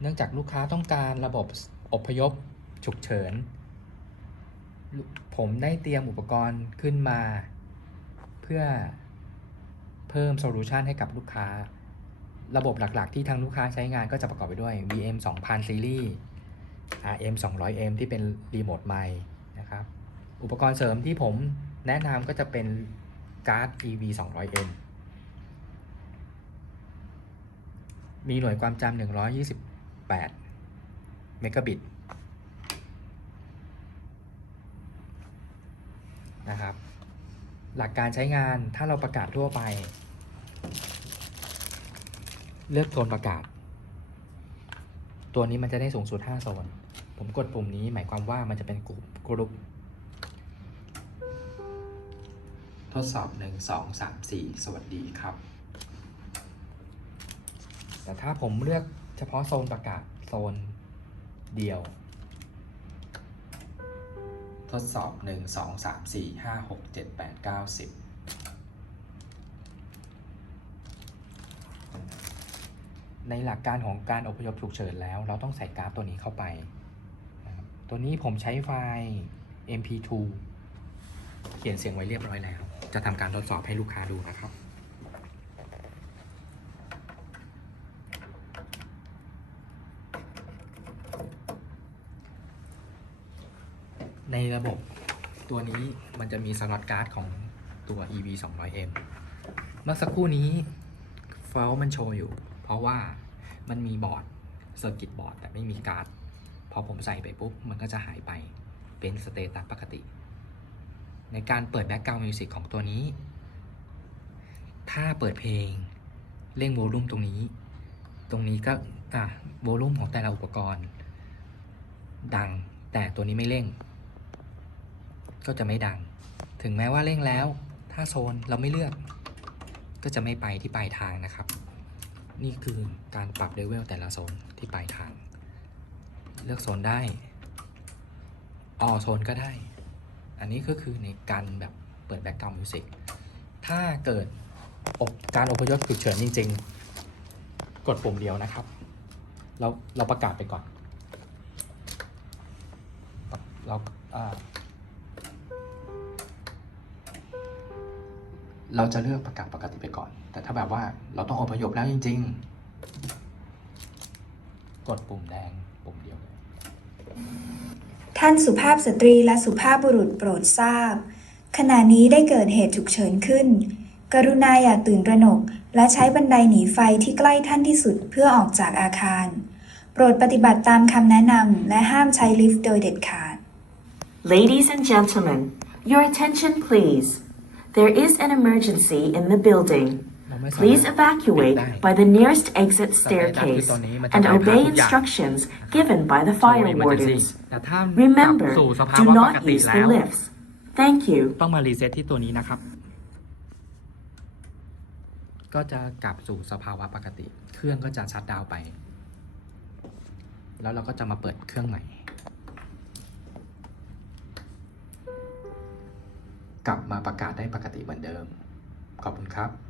เนื่องจากลูกค้าต้องการระบบอพยพฉุกเฉิน ผมได้เตรียมอุปกรณ์ขึ้นมา เพื่อเพิ่มโซลูชันให้กับลูกค้า ระบบหลักๆ ที่ทางลูกค้าใช้งานก็จะประกอบไปด้วย VM 2000ซีรีส์ RM 200M ที่เป็นรีโมทไมค์นะครับ อุปกรณ์เสริมที่ผมแนะนำก็จะเป็นการ์ด EV 200M มีหน่วยความจำ 128เมกะบิตนะครับ หลักการใช้งานถ้าเราประกาศทั่วไป เลือกโซนประกาศ ตัวนี้มันจะได้สูงสุด5โซน ผมกดปุ่มนี้หมายความว่ามันจะเป็นกลุ่มกรุ๊ปทดสอบ 1 2 3 4 สวัสดีครับ แต่ถ้าผมเลือก เฉพาะโซนประกาศโซนเดียว ทดสอบ 1 2 3 4 5 6 7 8 9 10 ในหลักการของการอพยพฉุกเฉินแล้ว เราต้องใส่การ์ดตัวนี้เข้าไป ตัวนี้ผมใช้ไฟล์ mp2 เขียนเสียงไว้เรียบร้อยแล้ว จะทำการทดสอบให้ลูกค้าดูนะครับ ในระบบตัวนี้มันจะมีสล็อตการ์ดของตัว EV 200M เมื่อสักครู่นี้ไฟล์มันโชว์อยู่ เพราะว่ามันมีบอร์ดเซอร์กิตบอร์ดแต่ไม่มีการ์ด พอผมใส่ไปปุ๊บ มันก็จะหายไปเป็นสเตตัสปกติ ในการเปิดแบ็กกราวด์มิวสิกของตัวนี้ ถ้าเปิดเพลงเร่งโวลูมตรงนี้ ตรงนี้ก็อะโวลูมของแต่ละอุปกรณ์ ดังแต่ตัวนี้ไม่เร่ง ก็จะไม่ดัง ถึงแม้ว่าเร่งแล้ว ถ้าโซนเราไม่เลือก ก็จะไม่ไปที่ปลายทางนะครับ นี่คือการปรับเลเวลแต่ละโซนที่ปลายทาง เลือกโซนได้ออโซนก็ได้ อันนี้ก็คือในการแบบเปิดแบ็กกราวด์มิวสิกถ้าเกิดอบการอพยพฉุกเฉินจริง ๆ กดปุ่มเดียวนะครับ เราเราประกาศไปก่อน เรา เราจะเลือกประกาศปกติไปก่อน แต่ถ้าแบบว่าเราต้องอพยพแล้วจริง ๆ กดปุ่มแดงปุ่มเดียวเลยท่านสุภาพสตรีและสุภาพบุรุษโปรดทราบ ขณะนี้ได้เกิดเหตุฉุกเฉินขึ้น กรุณาอย่าตื่นตระหนก และใช้บันไดหนีไฟที่ใกล้ท่านที่สุดเพื่อออกจากอาคาร โปรดปฏิบัติตามคำแนะนำและห้ามใช้ลิฟต์โดยเด็ดขาด Ladies and gentlemen, your attention please. There is an emergency in the building. เราไม่สามารถ Please ปิด evacuate ได้ by the nearest exit สเตตัสที่ staircase ตัวนี้มันจะ and bypass obey ทุกอย่าง instructions given by the โชว์ fire emergency wardens. แต่ถ้ากลับ Remember, สู่สภา do วะป not กติ use แล้ the ว lifts. Thank you. ต้องมารีเซ็ตที่ตัวนี้นะครับ ก็จะกลับสู่สภาวะปกติ เครื่องก็จะชัดดาวน์ไป แล้วเราก็จะมาเปิดเครื่องใหม่ กลับมาประกาศได้ปกติเหมือนเดิม ขอบคุณครับ